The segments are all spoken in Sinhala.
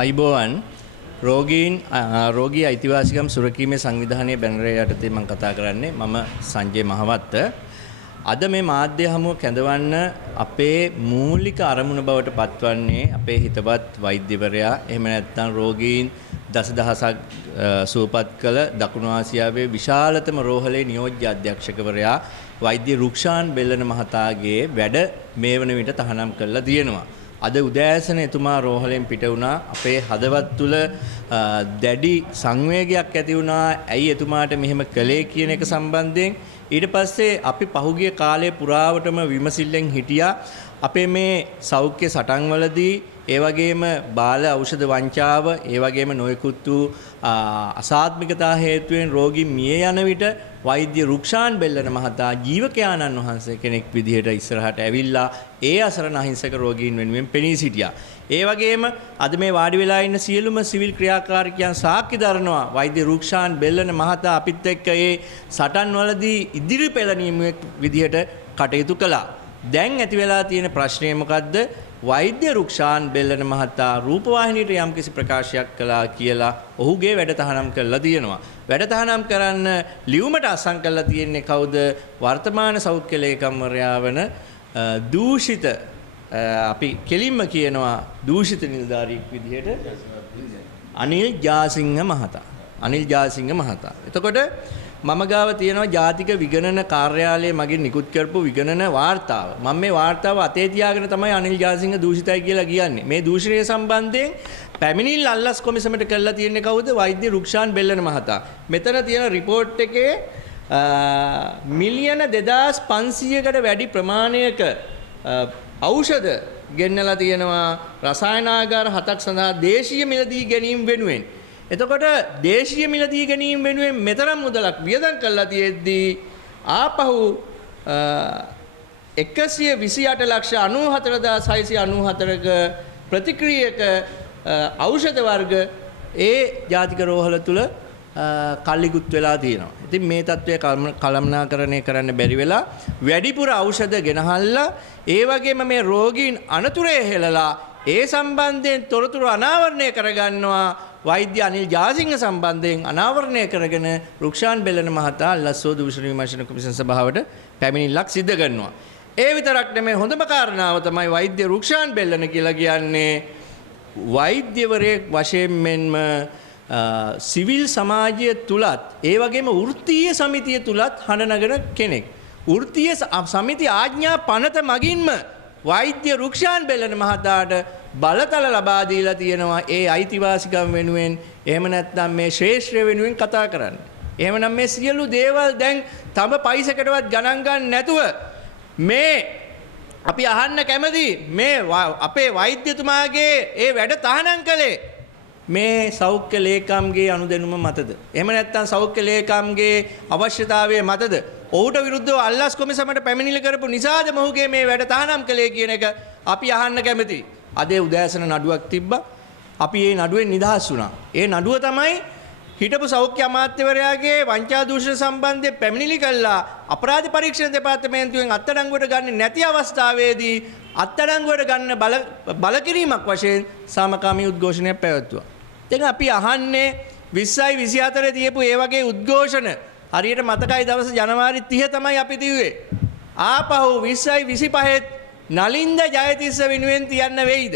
අයිබෝවන් රෝගී අයිතිවාසිකම් සුරකීමේ සංවිධානයේ බැනරය යටතේ මම කතා කරන්නේ මම සංජය මහවත්ත. අද මේ මාධ්‍ය හමුව කැඳවන්න අපේ මූලික අරමුණ බවට පත්වන්නේ අපේ හිතවත් වෛද්‍යවරයා එහෙම නැත්නම් රෝගීන් දසදහසක් සුවපත් කළ දකුණු ආසියාවේ විශාලතම රෝහලේ නියෝජ්‍ය අධ්‍යක්ෂකවරයා වෛද්‍ය රුක්ෂාන් බෙල්ලන මහතාගේ වැඩ මේ වන විට තහනම් කරලා තියෙනවා. අද උදෑසන එතුමා රෝහලෙන් පිට වුණා. අපේ හදවත් තුල දැඩි සංවේගයක් ඇති වුණා. ඇයි එතුමාට මෙහෙම කළේ කියන එක සම්බන්ධයෙන්. ඊට පස්සේ අපි පහුගිය කාලේ පුරාවටම විමසිල්ලෙන් හිටියා. අපේ මේ සෞඛ්‍ය සටන්වලදී ඒ වගේම බාල ඖෂධ වංචාව, ඒ වගේම නොයෙකුත් වූ අසාත්මිකතා හේතුවෙන් රෝගී මිය යන විට වෛද්‍ය රුක්ෂාන් බෙල්ලන මහතා ජීවකයාණන් වහන්සේ කෙනෙක් විදිහට ඉස්සරහට ඇවිල්ලා ඒ අසරණ අහිංසක රෝගීන් වෙනුවෙන් පෙනී සිටියා. ඒ වගේම අද මේ වාඩි වෙලා ඉන්න සියලුම සිවිල් ක්‍රියාකාරිකයන් සාක්ෂි දරනවා වෛද්‍ය රුක්ෂාන් බෙල්ලන මහතා අපිත් එක්ක ඒ සටන්වලදී ඉදිරි පෙළණීමක් විදිහට කටයුතු කළා. දැන් ඇති වෙලා තියෙන ප්‍රශ්නය මොකද්ද? වෛද්‍ය රුක්ෂාන් බෙල්ලන මහතා රූපවාහිනියට යම්කිසි ප්‍රකාශයක් කළා කියලා ඔහුගේ වැඩ තහනම් කරලා තියෙනවා. වැඩ තහනම් කරන්න ලියුමට අසං කරලා තියෙන්නේ කවුද? වර්තමාන සෞඛ්‍ය ලේකම්වරයා වන දූෂිත අපි කෙලින්ම කියනවා දූෂිත නිලධාරියෙක් විදිහට අනිල් ජාසිංහ මහතා. අනිල් ජාසිංහ මහතා. එතකොට මම ගාව තියෙනවා ජාතික විගණන කාර්යාලයේ මගින් නිකුත් කරපු විගණන වාර්තාව. මම මේ වාර්තාව අතේ තියාගෙන තමයි අනිල් ජාසිංහ දූෂිතයි කියලා කියන්නේ. මේ දූෂණය සම්බන්ධයෙන් පැමිණිල්ල අල්ලස් කොමිසමට කරලා තියෙන්නේ කවුද? වෛද්‍ය රුක්ෂාන් බෙල්ලන මහතා. මෙතන තියෙන රිපෝට් එකේ මිලියන 2500කට වැඩි ප්‍රමාණයක ඖෂධ ගෙන්නලා තියෙනවා රසායනාගාර 7ක් සඳහා දේශීය මිලදී ගැනීම වෙනුවෙන්. එතකොට දේශීය මිලදී ගැනීම වෙනුවෙන් මෙතරම් මුදලක් වියදම් කළා තියෙද්දී ආපහු 128,94,694ක ප්‍රතික්‍රියක ඖෂධ වර්ග ඒ ජාතික රෝහල තුල කල්ලිකුත් වෙලා තියෙනවා. ඉතින් මේ තත්ත්වය කළමනාකරණය කරන්න බැරි වෙලා වැඩිපුර ඖෂධ ගෙනහල්ලා ඒ වගේම මේ රෝගීන් අනතුරේ හෙළලා ඒ සම්බන්ධයෙන් තොරතුරු අනාවරණය කරගන්නවා. වෛද්‍ය අනිල් ජාසිංහ සම්බන්ධයෙන් අනාවරණය කරගෙන රුක්ෂාන් බෙල්ලන මහතා ලස්සෝ දූෂණ විමර්ශන කොමිසම් සභාවට පැමිණිල්ලක් සිද්ධ කරනවා. ඒ විතරක් නෙමෙයි හොඳම කාරණාව තමයි වෛද්‍ය රුක්ෂාන් බෙල්ලන කියලා කියන්නේ වෛද්‍යවරයෙක් වශයෙන් මෙන්ම සිවිල් සමාජය තුලත් ඒ වගේම වෘත්තීය සමිතිය තුලත් හඬ නගන කෙනෙක්. වෘත්තීය සමිති ආඥා පනත මගින්ම වෛද්‍ය රුක්ෂාන් බෙල්ලන මහතාට බලතල ලබා දීලා තියෙනවා ඒ අයිතිවාසිකම් වෙනුවෙන්. එහෙම නැත්නම් මේ ශ්‍රේෂ්ඨය වෙනුවෙන් කතා කරන්න. එහෙමනම් මේ සියලු දේවල් දැන් තම පයිසකටවත් ගණන් ගන්න නැතුව මේ අපි අහන්න කැමති මේ අපේ වෛද්‍යතුමාගේ ඒ වැඩ තහනම් කළේ මේ සෞඛ්‍ය ලේකම්ගේ අනුදැනුම මතද? එහෙම නැත්නම් සෞඛ්‍ය ලේකම්ගේ අවශ්‍යතාවය මතද? ඔහුට විරුද්ධව අල්ලස් කොමිසමට පැමිණිලි කරපු නිසාද මොහුගේ මේ වැඩ තහනම් කළේ කියන එක අපි අහන්න කැමතියි. අදේ උදෑසන නඩුවක් තිබ්බා. අපි ඒ නඩුවෙන් නිදහස් වුණා. ඒ නඩුව තමයි හිටපු සෞඛ්‍ය අමාත්‍යවරයාගේ වංචා දූෂණ සම්බන්ධයෙන් පැමිණිලි කළා අපරාධ පරීක්ෂණ දෙපාර්තමේන්තුවෙන් අත්අඩංගුවට ගන්න නැති අවස්ථාවේදී අත්අඩංගුවට ගන්න බලකිරීමක් වශයෙන් සාමකාමී උද්ඝෝෂණයක් පැවැත්වුවා. දැන් අපි අහන්නේ 20යි 24 තියපු ඒ වගේ උද්ඝෝෂණ හරියට මතකයි දවස් ජනවාරි 30 තමයි අපි දිව්වේ. ආපහු 20යි 25 නලින්ද ජයතිස්ස වෙනුවෙන් තියන්න වෙයිද?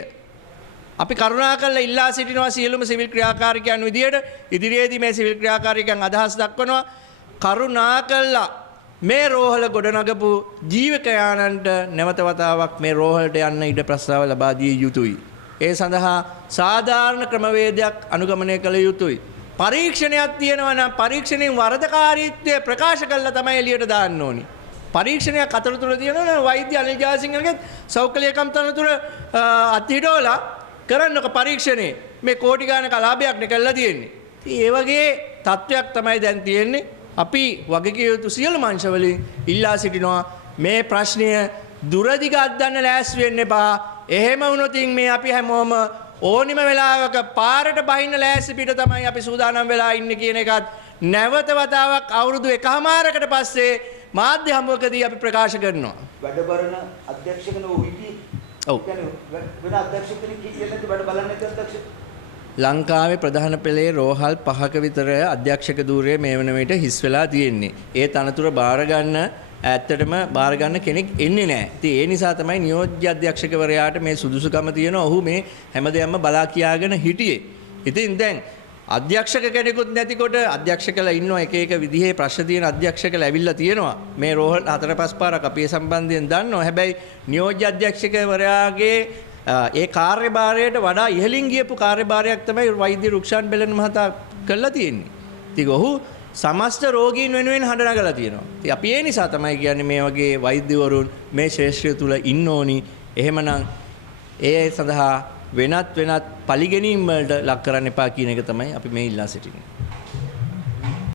අපි කරුණාකරලා ඉල්ලා සිටිනවා සියලුම සිවිල් ක්‍රියාකාරිකයන් විදියට ඉදිරියේදී මේ සිවිල් ක්‍රියාකාරිකයන් අදහස් දක්වනවා කරුණාකරලා මේ රෝහල ගොඩනගපු ජීවකයාණන්ට නැවත වතාවක් මේ රෝහලට යන්න ඉඩ ප්‍රස්තාව ලබා දිය යුතුයි. ඒ සඳහා සාධාරණ ක්‍රමවේදයක් අනුගමනය කළ යුතුයි. පරීක්ෂණයක් තියෙනවා නම් පරීක්ෂණයෙන් වරදකාරීත්වය ප්‍රකාශ කළා තමයි එළියට දාන්න ඕනි. පරීක්ෂණයක් අතරතුර තියෙනවා වෛද්‍ය අනිල් ජාසිංහගේ සෞඛ්‍ය ලේකම් තනතුර අත්හිටවලා කරන්නක පරීක්ෂණේ මේ කෝටි ගානක ලාභයක් නේ කරලා තියෙන්නේ. ඉතින් ඒ වගේ තත්වයක් තමයි දැන් තියෙන්නේ. අපි වගකිය යුතු සියලු මංශවලින් ඉල්ලා සිටිනවා මේ ප්‍රශ්නය දුරදිග අත්දන්න ලෑස්ති වෙන්න එපා. එහෙම වුණොත් මේ අපි හැමෝම ඕනිම වෙලාවක පාරට බහින්න ලෑස්ති පිට තමයි අපි සූදානම් වෙලා ඉන්නේ කියන එකත් නැවත වතාවක් අවුරුදු 1කමාරකට පස්සේ මාධ්‍ය හමුවකදී අපි ප්‍රකාශ කරනවා. වැඩබරන අධ්‍යක්ෂකන ඔහු හිටියේ. ඔව්. කියන්නේ වෙන අධ්‍යක්ෂක කෙනෙක් හිටියේ නැති වැඩ බලන්නේ නැති අධ්‍යක්ෂක. ලංකාවේ ප්‍රධාන පෙළේ රෝහල් 5ක විතර අධ්‍යක්ෂක ධූරය මේ වන විට හිස් වෙලා තියෙන්නේ. ඒ තනතුර බාර ගන්න කෙනෙක් එන්නේ නැහැ. ඉතින් ඒ නිසා තමයි නියෝජ්‍ය අධ්‍යක්ෂකවරයාට මේ සුදුසුකම තියෙනවා. ඔහු මේ හැමදේම බලා කියාගෙන හිටියේ. ඉතින් දැන් අධ්‍යක්ෂක කෙනෙකුත් නැතිකොට අධ්‍යක්ෂකලා ඉන්නවා එක එක විදිහේ ප්‍රශ්න තියෙන අධ්‍යක්ෂකලා ඇවිල්ලා තියෙනවා. මේ රෝහල් 4-5 පාරක් අපි ඒ සම්බන්ධයෙන් දන්නවා. හැබැයි නියෝජ්‍ය අධ්‍යක්ෂකවරයාගේ ඒ කාර්යභාරයට වඩා ඉහළින් ගියපු කාර්යභාරයක් තමයි වෛද්‍ය රුක්ෂාන් බෙලන් මහතා කළා තියෙන්නේ. ඉතින් ඔහු සමස්ත රෝගීන් වෙනුවෙන් හඬ නගලා තියෙනවා. ඉතින් අපි ඒ නිසා තමයි කියන්නේ මේ වගේ වෛද්‍යවරුන් මේ ශාස්ත්‍රය තුල ඉන්න ඕනි. එහෙමනම් ඒ සඳහා වෙනත් පරිගැනීම් වලට ලක් කරන්න එපා කියන එක තමයි අපි මේ ඉල්ලා සිටින්නේ.